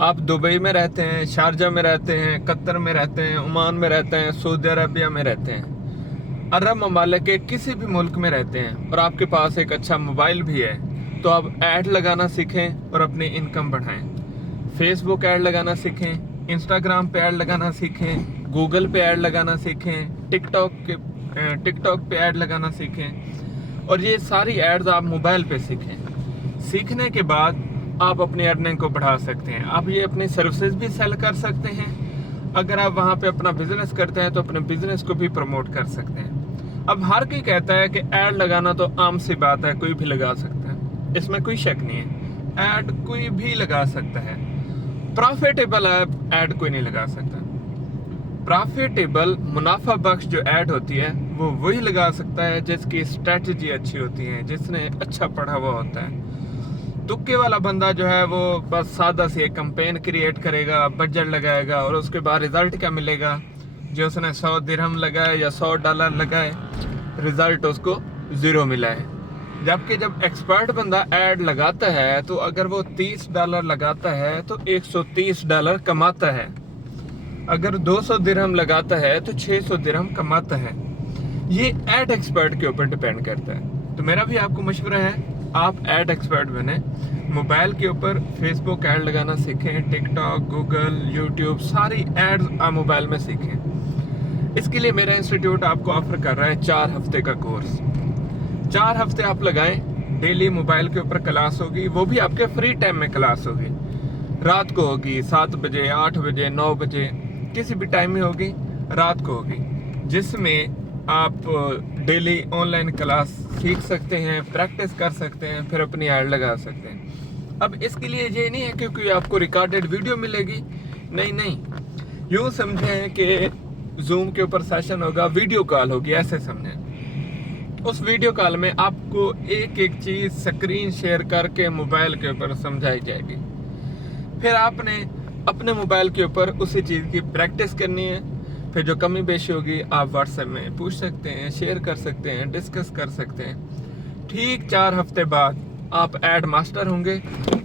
آپ دبئی میں رہتے ہیں، شارجہ میں رہتے ہیں، قطر میں رہتے ہیں، عمان میں رہتے ہیں، سعودی عربیہ میں رہتے ہیں، عرب ممالک کے کسی بھی ملک میں رہتے ہیں اور آپ کے پاس ایک اچھا موبائل بھی ہے، تو آپ ایڈ لگانا سیکھیں اور اپنی انکم بڑھائیں۔ فیس بک ایڈ لگانا سیکھیں، انسٹاگرام پہ ایڈ لگانا سیکھیں، گوگل پہ ایڈ لگانا سیکھیں، ٹک ٹاک پہ ایڈ لگانا سیکھیں، اور یہ ساری ایڈز آپ موبائل پہ سیکھیں۔ سیکھنے کے بعد آپ اپنی ارننگ کو بڑھا سکتے ہیں۔ آپ یہ اپنی سروسز بھی سیل کر سکتے ہیں۔ اگر آپ وہاں پہ اپنا بزنس کرتے ہیں تو اپنے بزنس کو بھی پروموٹ کر سکتے ہیں۔ اب ہر کوئی کہتا ہے کہ ایڈ لگانا تو عام سی بات ہے، کوئی بھی لگا سکتا ہے، اس میں کوئی شک نہیں ہے، ایڈ کوئی بھی لگا سکتا ہے۔ پروفیٹیبل ایڈ کوئی نہیں لگا سکتا۔ پروفیٹیبل منافع بخش جو ایڈ ہوتی ہے وہ وہی لگا سکتا ہے جس کی اسٹریٹجی اچھی ہوتی ہے، جس نے اچھا پڑھا ہوا ہوتا ہے۔ تکے والا بندہ جو ہے وہ بس سادہ سی ایک کمپین کریٹ کرے گا، بجٹ لگائے گا اور اس کے بعد رزلٹ کیا ملے گا؟ جو اس نے 100 درہم لگائے یا $100 لگائے، رزلٹ اس کو 0 ملا ہے۔ جبکہ جب ایکسپرٹ بندہ ایڈ لگاتا ہے تو اگر وہ $30 لگاتا ہے تو $130 کماتا ہے۔ اگر 200 درہم لگاتا ہے تو 600 درہم کماتا ہے۔ یہ ایڈ ایکسپرٹ کے اوپر ڈیپینڈ کرتا ہے۔ تو میرا بھی آپ کو مشورہ ہے، آپ ایڈ ایکسپرٹ بنیں، موبائل کے اوپر فیس بک ایڈ لگانا سیکھیں، ٹک ٹاک، گوگل، یوٹیوب، ساری ایڈز آپ موبائل میں سیکھیں۔ اس کے لیے میرا انسٹیٹیوٹ آپ کو آفر کر رہا ہے 4 ہفتے کا کورس۔ 4 ہفتے آپ لگائیں، ڈیلی موبائل کے اوپر کلاس ہوگی، وہ بھی آپ کے فری ٹائم میں کلاس ہوگی۔ رات کو ہوگی 7 بجے، 8 بجے، 9 بجے، کسی بھی ٹائم میں ہوگی، رات کو ہوگی، جس میں آپ ڈیلی آن لائن کلاس سیکھ سکتے ہیں، پریکٹس کر سکتے ہیں، پھر اپنی ایڈ لگا سکتے ہیں۔ اب اس کے لیے یہ نہیں ہے کہ کوئی آپ کو ریکارڈڈ ویڈیو ملے گی، نہیں، یوں سمجھیں کہ زوم کے اوپر سیشن ہوگا، ویڈیو کال ہوگی، ایسے سمجھیں۔ اس ویڈیو کال میں آپ کو ایک ایک چیز سکرین شیئر کر کے موبائل کے اوپر سمجھائی جائے گی، پھر آپ نے اپنے موبائل کے اوپر اسی چیز کی پریکٹس کرنی ہے۔ پھر جو کمی بیشی ہوگی آپ واٹس ایپ میں پوچھ سکتے ہیں، شیئر کر سکتے ہیں، ڈسکس کر سکتے ہیں۔ ٹھیک 4 ہفتے بعد آپ ایڈ ماسٹر ہوں گے۔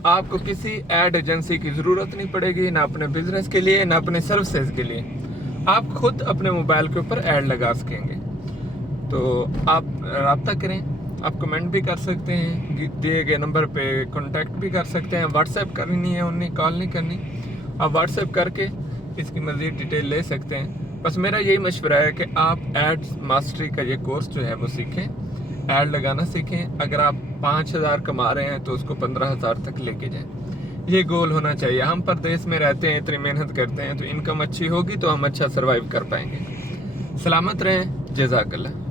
آپ کو کسی ایڈ ایجنسی کی ضرورت نہیں پڑے گی، نہ اپنے بزنس کے لیے، نہ اپنے سروسز کے لیے۔ آپ خود اپنے موبائل کے اوپر ایڈ لگا سکیں گے۔ تو آپ رابطہ کریں، آپ کمنٹ بھی کر سکتے ہیں، دیے گئے نمبر پہ کانٹیکٹ بھی کر سکتے ہیں۔ واٹس ایپ کرنی ہے انہیں، کال نہیں کرنی، آپ واٹس ایپ کر کے اس کی مزید ڈیٹیل لے سکتے ہیں۔ بس میرا یہی مشورہ ہے کہ آپ ایڈ ماسٹری کا یہ کورس جو ہے وہ سیکھیں، ایڈ لگانا سیکھیں۔ اگر آپ 5,000 کما رہے ہیں تو اس کو 15,000 تک لے کے جائیں، یہ گول ہونا چاہیے۔ ہم پردیس میں رہتے ہیں، اتنی محنت کرتے ہیں، تو انکم اچھی ہوگی تو ہم اچھا سروائیو کر پائیں گے۔ سلامت رہیں، جزاک اللہ۔